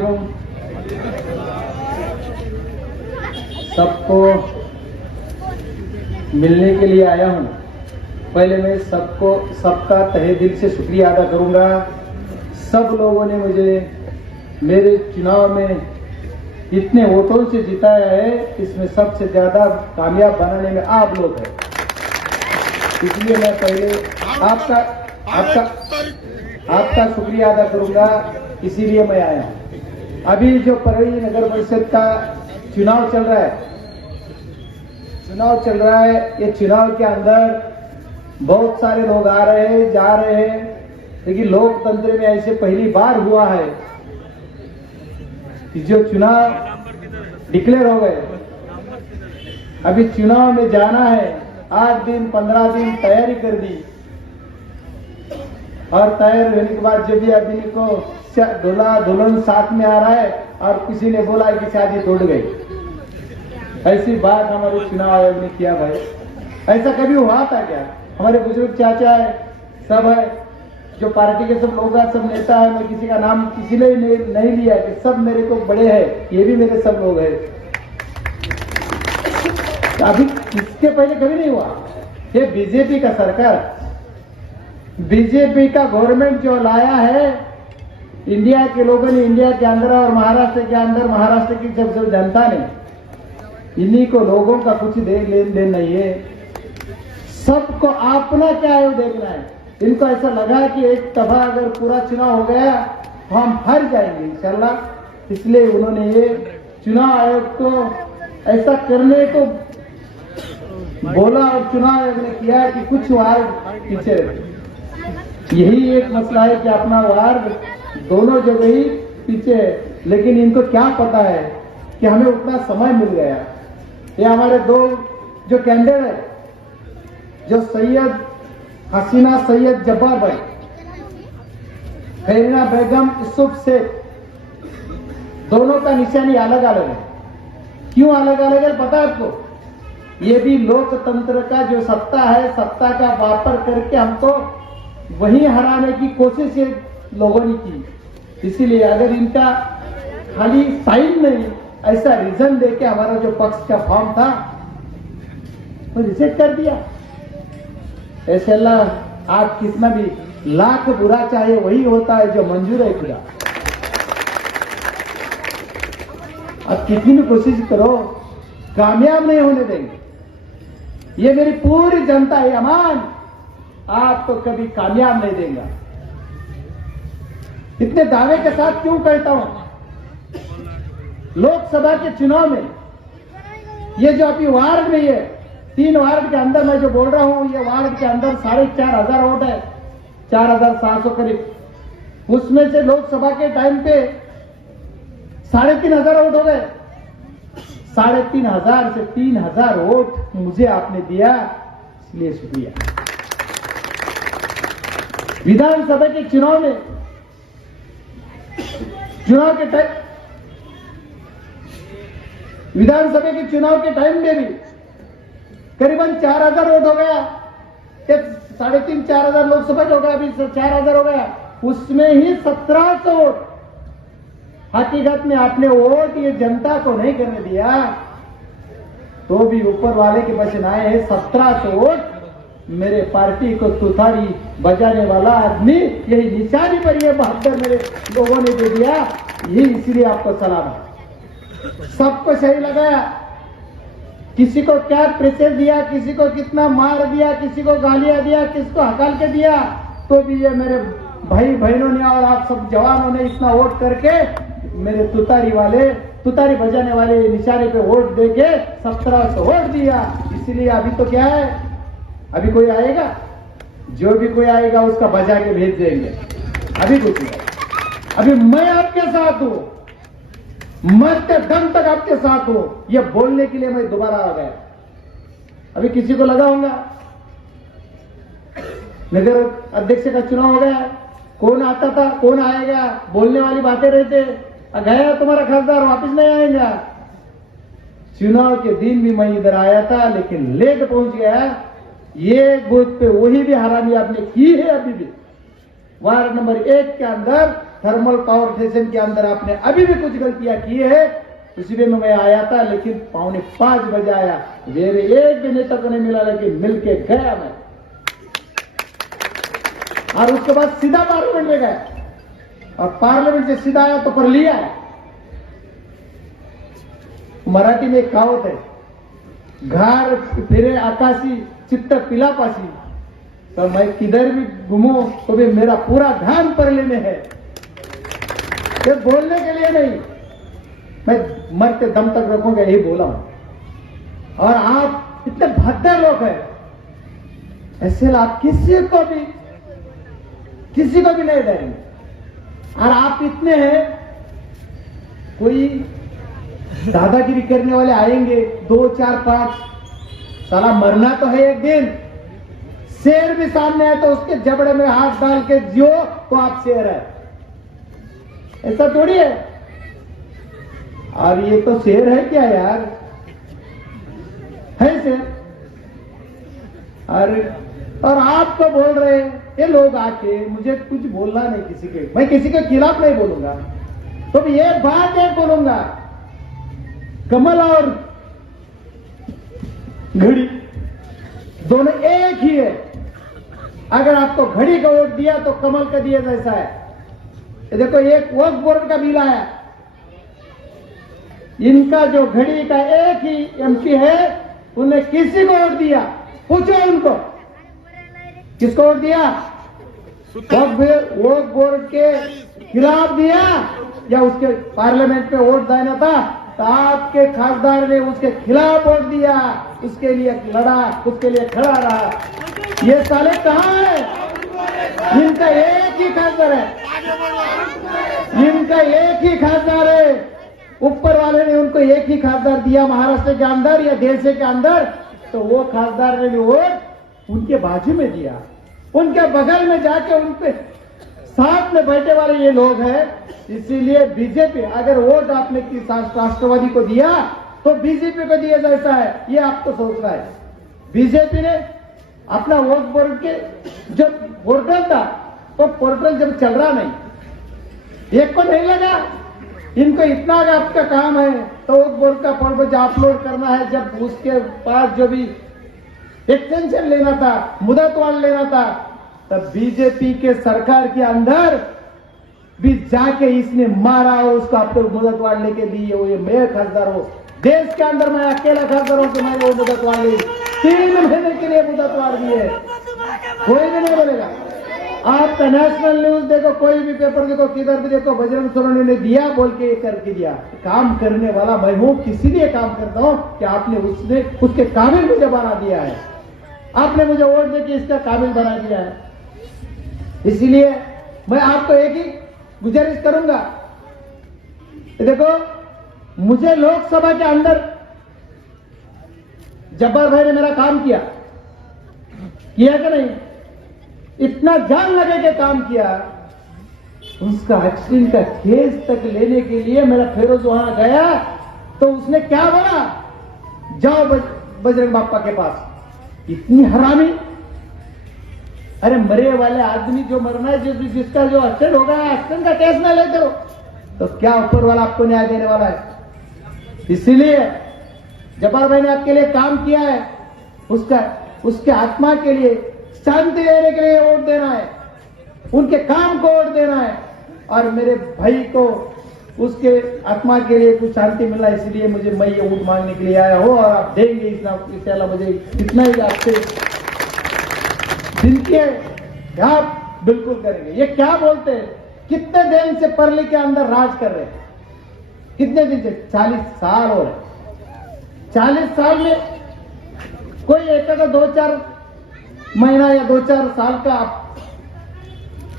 वालेकुम। सबको मिलने के लिए आया हूं। पहले मैं सबका तहे दिल से शुक्रिया अदा करूंगा। सब लोगों ने मुझे मेरे चुनाव में इतने वोटों से जिताया है, इसमें सबसे ज्यादा कामयाब बनाने में आप लोग हैं। इसलिए मैं पहले आपका शुक्रिया अदा करूंगा, इसीलिए मैं आया हूं। अभी जो परवई नगर परिषद का चुनाव चल रहा है, ये चुनाव के अंदर बहुत सारे लोग आ रहे हैं, जा रहे हैं, लेकिन लोकतंत्र में ऐसे पहली बार हुआ है कि जो चुनाव डिक्लेयर हो गए। अभी चुनाव में जाना है, 8 दिन 15 दिन तैयारी कर दी, और तैयार होने के बाद जब भी अभी को दूल्हा दुल्हन साथ में आ रहा है और किसी ने बोला कि शादी टूट गई, ऐसी बात हमारे चुनाव आयोग ने किया। भाई ऐसा कभी हुआ था क्या? हमारे बुजुर्ग चाचा है, सब है, जो पार्टी के सब लोग हैं, सब नेता है, मैं किसी का नाम किसी ने नहीं लिया कि सब मेरे को बड़े हैं, ये भी मेरे सब लोग हैं। अभी इसके पहले कभी नहीं हुआ। ये बीजेपी का सरकार, बीजेपी का गवर्नमेंट जो लाया है, इंडिया के लोगों ने, इंडिया के अंदर और महाराष्ट्र के अंदर, महाराष्ट्र की सब जनता ने, इन्हीं को लोगों का कुछ लेन देन नहीं है। सबको अपना क्या है वो देखना है। इनको ऐसा लगा कि एक दफा अगर पूरा चुनाव हो गया तो हम हार जाएंगे इंशाल्लाह, इसलिए उन्होंने ये चुनाव आयोग को ऐसा करने को बोला और चुनाव आयोग ने किया कि कुछ वार्ड पीछे रखे। यही एक मसला है कि अपना वार्ड दोनों जगह ही पीछे है, लेकिन इनको क्या पता है कि हमें उतना समय मिल गया। ये हमारे दो जो कैंडिडेट है, जो सैयद हसीना सैयद जब्बार भाई, फरीना बेगम यूसुफ शेख, दोनों का निशानी अलग अलग है। क्यों अलग अलग है पता है आपको? ये भी लोकतंत्र का जो सत्ता है, सत्ता का वापर करके हमको वही हराने की कोशिश ये लोगों ने की। इसीलिए अगर इनका खाली साइन नहीं, ऐसा रीजन देके हमारा जो पक्ष का फॉर्म था वो रिजेक्ट कर दिया। ऐसे अल्लाह आप कितना भी लाख बुरा चाहे, वही होता है जो मंजूर है खुदा। अब कितनी भी कोशिश करो, कामयाब नहीं होने देंगे। ये मेरी पूरी जनता है अमान, आपको कभी कामयाब नहीं देगा। इतने दावे के साथ क्यों कहता हूं? लोकसभा के चुनाव में ये जो अभी वार्ड में है, 3 वार्ड के अंदर मैं जो बोल रहा हूं, ये वार्ड के अंदर 4,500 वोट है, 4,700 करीब। उसमें से लोकसभा के टाइम पे 3,500 वोट हो गए। 3,500 से 3,000 वोट मुझे आपने दिया, इसलिए शुक्रिया। विधानसभा के चुनाव में, विधानसभा के चुनाव के टाइम में भी करीबन 4,000 वोट हो गया। 3,500-4,000 लोकसभा हो गया, अभी 4,000 हो गया। उसमें ही 1,700 वोट हकीकत में आपने वोट ये जनता को नहीं करने दिया, तो भी ऊपर वाले के वचन आए हैं। 1,700 वोट मेरे पार्टी को तुतारी बजाने वाला आदमी, यही निशानी पर ये 72 मेरे लोगों ने दे दिया, यही इसलिए आपको सलाम है। सबको सही लगाया, किसी को क्या प्रेशर दिया, किसी को कितना मार दिया, किसी को गालियां दिया, किसको हकाल के दिया, तो भी ये मेरे भाई बहनों ने और आप सब जवानों ने इतना वोट करके मेरे तुतारी बजाने वाले निशाने पे वोट देके 1,700 वोट दिया। इसीलिए अभी तो क्या है, अभी कोई आएगा, जो भी कोई आएगा उसका बजा के भेज देंगे। अभी कुछ नहीं, अभी मैं आपके साथ हूं, मरते दम तक आपके साथ हूं, यह बोलने के लिए मैं दोबारा आ गया। अभी किसी को लगा होगा नगर अध्यक्ष का चुनाव हो गया, कौन आता था कौन आएगा, बोलने वाली बातें रहते, गया तुम्हारा खासदार वापस नहीं आएगा। चुनाव के दिन भी मैं इधर आया था, लेकिन लेट पहुंच गया। ये बूथ पे वही भी हरामी आपने की है। अभी भी वार्ड नंबर 1 के अंदर थर्मल पावर स्टेशन के अंदर आपने अभी भी कुछ गलतियां की है, उसी में मैं आया था, लेकिन 4:45 बजे आया, मेरे एक भी नेता को नहीं मिला, लेकिन मिलके गया मैं, और उसके बाद सीधा पार्लियामेंट में गया, और पार्लियामेंट से सीधा आया तो पर लिया। मराठी में एक कहावत है, घर फिरे आकाशी चित्त पिला पासी, तो मैं किधर भी घूमूं तो भी मेरा पूरा ध्यान परले में है, ये बोलने के लिए नहीं, मैं मरते दम तक रखूंगा, यही बोला हूं। और आप इतने भद्दे लोग हैं, ऐसे आप किसी को भी नहीं डरेंगे, और आप इतने हैं, कोई दादागिरी करने वाले आएंगे 2, 4, 5, साला मरना तो है एक दिन, शेर भी सामने है तो उसके जबड़े में हाथ डाल के जियो तो आप शेर है, ऐसा थोड़ी है। और ये तो शेर है क्या यार, है शेर। और आप तो बोल रहे हैं, ये लोग आके मुझे कुछ बोलना नहीं किसी के, मैं किसी के खिलाफ नहीं बोलूंगा, तो ये बात है बोलूंगा, कमल और घड़ी दोनों एक ही है। अगर आपको घड़ी का वोट दिया तो कमल का दिया जैसा है। ये देखो, एक वक्फ बोर्ड का बिल आया, इनका जो घड़ी का एक ही एमपी है, उन्हें किसी को वोट दिया, पूछो उनको किसको वोट दिया, वक्फ बोर्ड के खिलाफ दिया या उसके पार्लियामेंट में वोट देना था, तो आपके खासदार ने उसके खिलाफ वोट दिया, उसके लिए लड़ा, उसके लिए खड़ा रहा। ये साले कहां है, इनका एक ही खासदार है, इनका एक ही खासदार है, ऊपर वाले ने उनको एक ही खासदार दिया महाराष्ट्र के अंदर या देश के अंदर, तो वो खासदार ने भी वोट उनके बाजू में दिया, उनके बगल में जाके उनके साथ में बैठे वाले ये लोग हैं। इसीलिए बीजेपी अगर वोट आपने राष्ट्रवादी को दिया तो बीजेपी को दिया जैसा है, ये आपको सोचना है। बीजेपी ने अपना वोट बोर्ड के जब पोर्टल था, तो पोर्टल जब चल रहा नहीं, एक को नहीं लगा, इनको इतना आपका काम है तो वोट बोर्ड का पोर्टल अपलोड करना है, जब उसके पास जो भी एक्सटेंशन लेना था, मुदतवाल लेना था, तब बीजेपी के सरकार के अंदर भी जाके इसने मारा और उसको आपको मुदतवाल लेके दी। वो ये मैं खासदार हो, देश के अंदर मैं अकेला खासदार हूं कि मैं वो मुदतवाल ली, 3 महीने के लिए मुदतवाल दिए, कोई भी नहीं बोलेगा। आपका नेशनल न्यूज देखो, कोई भी पेपर देखो, किधर भी देखो, बजरंग सोरेन ने दिया बोल के करके दिया। काम करने वाला मैं हूं, किसी लिए काम करता हूं कि आपने उसके काबिल मुझे बना दिया है, आपने मुझे वोट देके इसका काबिल बना दिया है। इसीलिए मैं आपको एक ही गुजारिश करूंगा, देखो, मुझे लोकसभा के अंदर जब्बार भाई ने मेरा काम किया कि नहीं, इतना जान लगे के काम किया, उसका एक्सीडेंट का केस तक लेने के लिए मेरा फिरोज वहां गया, तो उसने क्या बोला, जाओ बजरंग बाप्पा के पास। इतनी हरामी, अरे मरे वाले आदमी जो मरना है, जिसका जो एक्सीडेंट हो गया, एक्सीडेंट का केस ना लेते हो तो क्या ऊपर वाला आपको न्याय देने वाला है। इसीलिए जब्बार भाई ने आपके लिए काम किया है, उसके आत्मा के लिए शांति देने के लिए वोट देना है, उनके काम को वोट देना है, और मेरे भाई को उसके आत्मा के लिए कुछ शांति मिला, इसलिए मैं ये वोट मांगने के लिए आया हूं, और आप देंगे इतना मुझे इतना ही आपसे विनती है, आप बिल्कुल करेंगे। ये क्या बोलते हैं, कितने दिन से परली के अंदर राज कर रहे हैं, कितने दिन से, 40 साल हो रहे। 40 साल में कोई एक 2-4 महीना या 2-4 साल का आप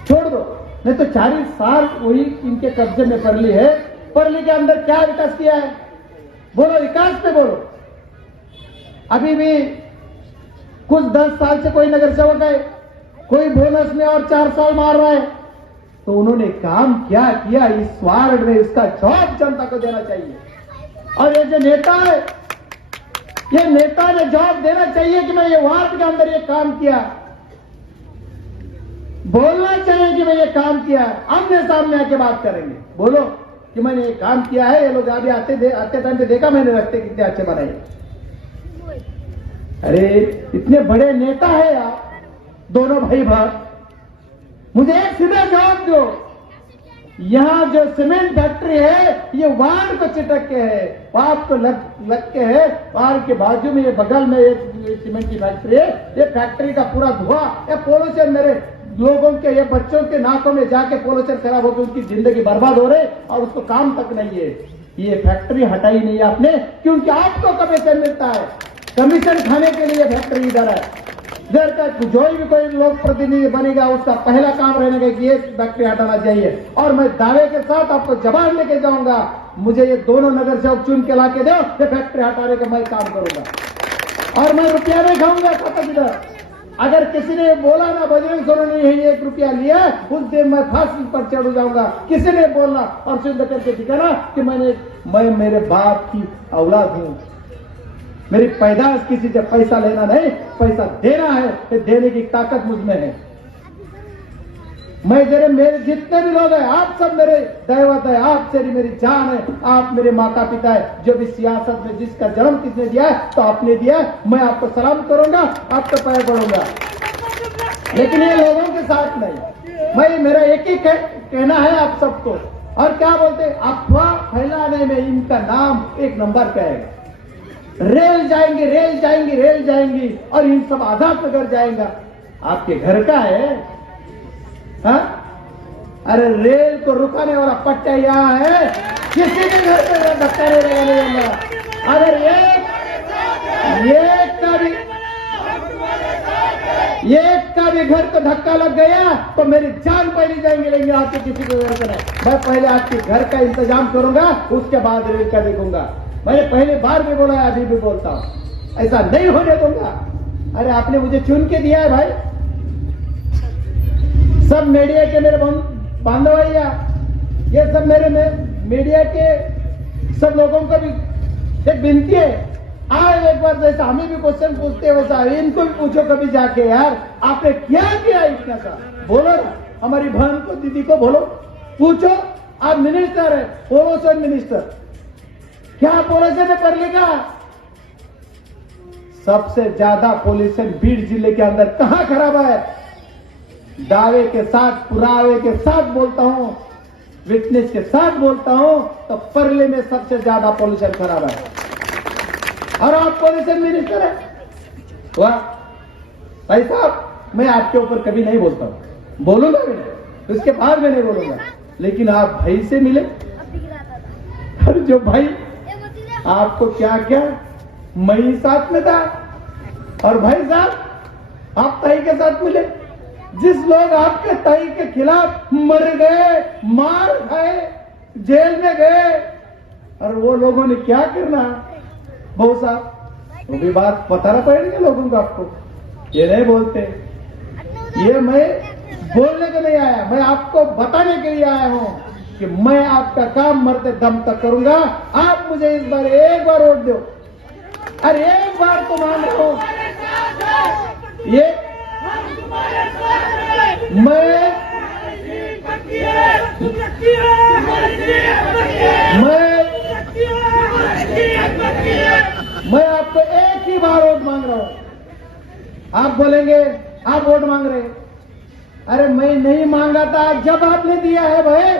छोड़ दो, नहीं तो 40 साल वही इनके कब्जे में परली है। परली के अंदर क्या विकास किया है, बोलो, विकास पे बोलो। अभी भी कुछ 10 साल से कोई नगर सेवक है, कोई बोनस में और 4 साल मार रहा है, तो उन्होंने काम क्या किया इस वार्ड में, इसका जवाब जनता को देना चाहिए। और ये जो नेता है, ये नेता ने जवाब देना चाहिए कि मैं ये वार्ड के अंदर ये काम किया। बोलना चाहिए कि मैं ये काम किया है, आमने सामने आके बात करेंगे, बोलो कि मैंने ये काम किया है। ये लोग अभी आते टाइम पे देखा मैंने, रास्ते कितने अच्छे बनाए। अरे इतने बड़े नेता है आप दोनों भाई भाग, मुझे एक सीधा जवाब दो, यहां जो सीमेंट फैक्ट्री है ये वार को चिटक के है, वार को लग के है, वार के बाजू में ये बगल में एक सीमेंट की फैक्ट्री है। ये फैक्ट्री का पूरा धुआं, ये पोल्यूशन मेरे लोगों के, ये बच्चों के नाकों में जाके पोल्यूशन खराब होकर उनकी जिंदगी बर्बाद हो रही और उसको काम तक नहीं है। ये फैक्ट्री हटाई नहीं आपने, क्योंकि आपको कमीशन मिलता है, कमीशन खाने के लिए फैक्ट्री इधर है। इधर का जो भी कोई लोक प्रतिनिधि बनेगा उसका पहला काम रहने का कि ये फैक्ट्री हटाना चाहिए। और मैं दावे के साथ आपको जवाब लेके जाऊंगा, मुझे ये दोनों नगर सेवक चुन के ला के दो, ये फैक्ट्री हटाने का मैं काम करूंगा और मैं रुपया नहीं खाऊंगा खाता इधर। अगर किसी ने बोला ना बजरंग सोरेन ने 1 रुपया लिया, उस दिन मैं फांसी पर चढ़ जाऊंगा। किसी ने बोलना और सिद्ध करके दिखाना कि मैं मेरे बाप की औलाद हूं, मेरी पैदाश किसी से पैसा लेना नहीं, पैसा देना है, तो देने की ताकत मुझ में है। मैं मेरे जितने भी लोग हैं, आप सब मेरे दैवत है, आप से मेरी जान है, आप मेरे माता पिता है। जो भी सियासत में जिसका जन्म किसने दिया है तो आपने दिया है, मैं आपको सलाम करूंगा, आपको पैर पड़ूंगा, लेकिन ये लोगों के साथ नहीं। मैं मेरा एक ही कहना है आप सबको। और क्या बोलते, अफवाह फैलाने में इनका नाम 1 नंबर का है। रेल जाएंगे, रेल जाएंगी, रेल जाएंगी और इन सब आजाद नगर जाएगा। आपके घर का है हा? अरे रेल को रुकाने वाला पट्टा यहाँ है, किसी के घर पे धक्का नहीं रहेगा। अगर एक का भी घर को धक्का लग गया तो मेरी जान पहली जाएंगे, लेंगे आपके किसी के घर पर नहीं। मैं पहले आपके घर का इंतजाम करूंगा, उसके बाद रेल का देखूंगा। मैंने पहले बार भी बोला, अभी भी बोलता हूं, ऐसा नहीं होने दूंगा। अरे आपने मुझे चुन के दिया है भाई, सब मीडिया के मेरे बांधवैया, ये सब मेरे में मीडिया के सब लोगों को भी एक विनती है, आज एक बार जैसा हमें भी क्वेश्चन पूछते हो वैसा इनको भी पूछो कभी जाके, यार आपने क्या किया इतना सा, बोलो ना, हमारी बहन को, दीदी को बोलो, पूछो। आप मिनिस्टर है, पोल्यूशन मिनिस्टर, क्या पोल्यूशन कर लेगा? सबसे ज्यादा पोल्यूशन बीड़ जिले के अंदर कहां खराब है? दावे के साथ, पुरावे के साथ बोलता हूं, विटनेस के साथ बोलता हूं, तो परले में सबसे ज्यादा पोल्यूशन खराब है। और आप पोल्यूशन मिनिस्टर है, वाह भाई साहब, मैं आपके ऊपर कभी नहीं बोलता हूं, बोलूंगा भी नहीं, उसके बाद में नहीं बोलूंगा, लेकिन आप भाई से मिले, और जो भाई आपको क्या क्या, मैं ही साथ में था, और भाई साहब आप ताई के साथ मिले, जिस लोग आपके ताई के खिलाफ मर गए, मार खाए, जेल में गए, और वो लोगों ने क्या करना, बहुत साहब वो भी बात बताना पड़ेगा लोगों को। आपको ये नहीं बोलते, ये मैं बोलने के नहीं आया, मैं आपको बताने के लिए आया हूं कि मैं आपका काम मरते दम तक करूंगा। आप मुझे इस बार एक बार वोट दो, अरे एक बार तो मान रहा हूं, ये मैं आपको एक ही बार वोट मांग रहा हूं। आप बोलेंगे आप वोट मांग रहे, अरे मैं नहीं मांगा था जब आपने दिया है भाई,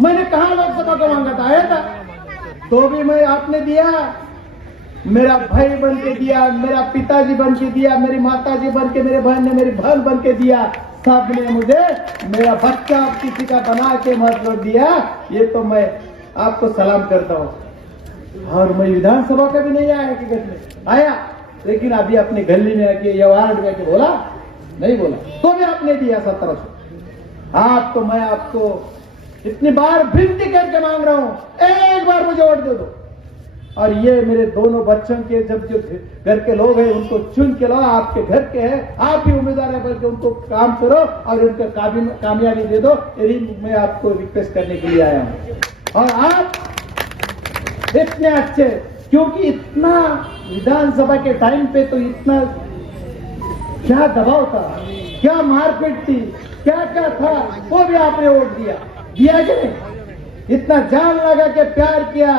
मैंने कहा लोकसभा को मांगा था, आया था तो भी मैं आपने दिया, मेरा भाई बन के दिया, मेरा पिताजी बन के दिया, मेरी माताजी बन के, मेरे बहन ने मेरी बहन बन के दिया, सबने मुझे मेरा बच्चा किसी का बना के मतलब दिया। ये तो मैं आपको सलाम करता हूं। और मैं विधानसभा का भी नहीं आया, हकीकत में आया, लेकिन अभी अपने गली में आके या वार्ड में आके बोला नहीं बोला, तो भी आपने दिया 1700। आप तो मैं आपको इतनी बार विनती करके मांग रहा हूं, एक बार मुझे वोट दे दो। और ये मेरे दोनों बच्चों के जब जो घर के लोग हैं उनको चुन के लाओ, आपके घर के हैं, आप ही उम्मीदवार है, बल्कि उनको काम करो और उनको कामयाबी दे दो। यही मैं आपको रिक्वेस्ट करने के लिए आया हूं। और आप इतने अच्छे, क्योंकि इतना विधानसभा के टाइम पे तो इतना क्या दबाव था, क्या मारपीट थी, क्या क्या था, वो भी आपने वोट दिया कि नहीं? इतना जान लगा के प्यार किया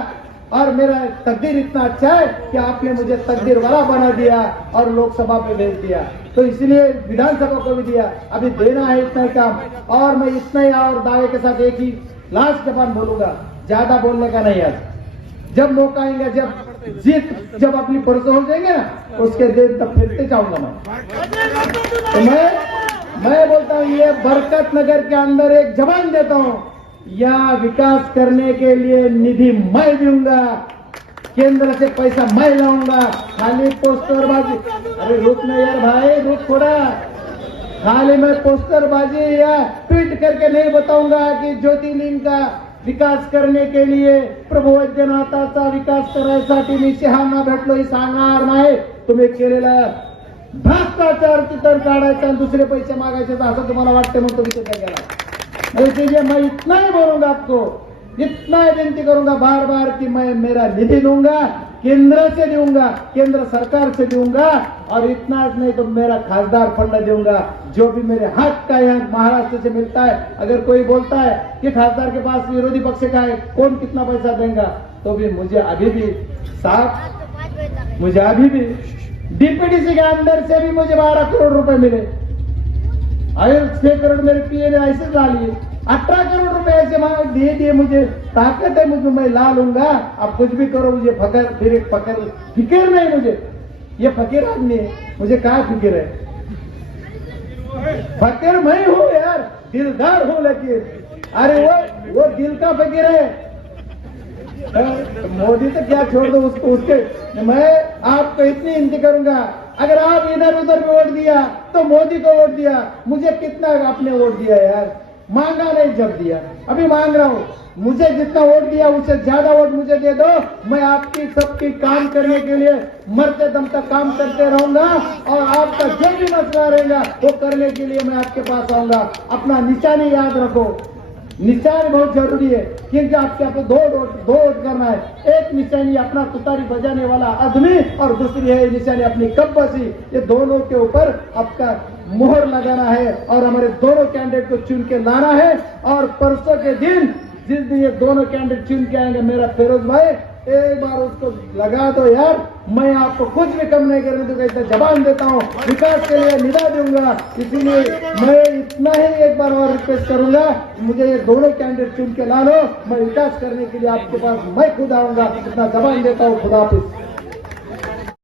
और मेरा तकदीर इतना अच्छा है कि आपने मुझे तकदीर वाला बना दिया और लोकसभा पे भेज दिया, तो इसलिए विधानसभा को भी दिया। अभी देना है इतना ही काम, और मैं इतना ही और दावे के साथ एक ही लास्ट जबान बोलूंगा, ज्यादा बोलने का नहीं। आज जब मौका आएगा, जब अपनी परसों हो जाएंगे ना, उसके दिन तब फिरते जाऊंगा मैं। तो मैं बोलता हूँ, ये बरकत नगर के अंदर एक जबान देता हूँ, या विकास करने के लिए निधि मैं दूंगा, केंद्र से पैसा मैं लाऊंगा। खाली पोस्टरबाजी, अरे रुक ना यार भाई, रुक थोड़ा। खाली मैं पोस्टरबाजी या ट्वीट करके नहीं बताऊंगा की ज्योतिर्लिंग का विकास करने के लिए प्रभू वैद्यनाथाचा विकास करायसाठी मी शहाणा भेटलो हे सांगणार नाही। तुम्ही केलेला भ्रष्टाचार तिथं काढायचा आणि दुसरे पैसे मागायचे, तर असं तुम्हाला वाटतं मग तो विचार केला। इसलिए मैं इतना ही बोलूंगा आपको, इतना ही विनती करूंगा बार बार कि मैं मेरा निधि दूंगा, केंद्र से दूंगा, केंद्र सरकार से दूंगा, और इतना नहीं तो मेरा खासदार फंड दूंगा, जो भी मेरे हक का यहाँ महाराष्ट्र से मिलता है। अगर कोई बोलता है कि खासदार के पास विरोधी पक्ष का है, कौन कितना पैसा देगा, तो भी मुझे अभी भी साफ, मुझे अभी भी डीपीडीसी के अंदर से भी मुझे 12 करोड़ रुपए मिले। अरे 6 करोड़ मेरे पीए ने ऐसे ला लिए, 18 करोड़ रुपए ऐसे मांग दे दिए। मुझे ताकत है, मुझे मैं ला लूंगा, आप कुछ भी करो, मुझे फिक्र नहीं। मुझे ये फकीर आदमी है, मुझे क्या फिक्र है? फकीर मैं हूँ यार, दिलदार हूँ, लेकिन अरे वो दिल का फकीर है। मोदी तो क्या छोड़ दो उसको, उसके मैं आपको इतनी विनती करूंगा, अगर आप इधर उधर भी वोट दिया तो मोदी को वोट दिया, मुझे कितना आपने वोट दिया यार? मांगा नहीं, जब दिया, अभी मांग रहा हूँ। मुझे जितना वोट दिया उससे ज्यादा वोट मुझे दे दो, मैं आपकी सबकी काम करने के लिए मरते दम तक काम करते रहूंगा, और आपका जो भी मसला रहेगा वो करने के लिए मैं आपके पास आऊंगा। अपना निशानी याद रखो, निशान बहुत जरूरी है, क्योंकि आपके आपको दो वोट करना है। एक निशानी अपना तुतारी बजाने वाला आदमी, और दूसरी है निशानी अपनी कब्बसी। ये दोनों के ऊपर आपका मोहर लगाना है, और हमारे दोनों कैंडिडेट को चुन के लाना है। और परसों के दिन, जिस दिन ये दोनों कैंडिडेट चुन के आएंगे, मेरा फिरोज भाई एक बार उसको लगा दो यार, मैं आपको कुछ भी कम नहीं करने दूंगा, इतना जबान देता हूँ, विकास के लिए निदा दूंगा। इसीलिए मैं इतना ही एक बार और रिक्वेस्ट करूंगा, मुझे ये दोनों कैंडिडेट चुन के ला लो, मैं विकास करने के लिए आपके पास मैं खुद आऊंगा, इतना जबान देता हूँ। खुदा हाफिज।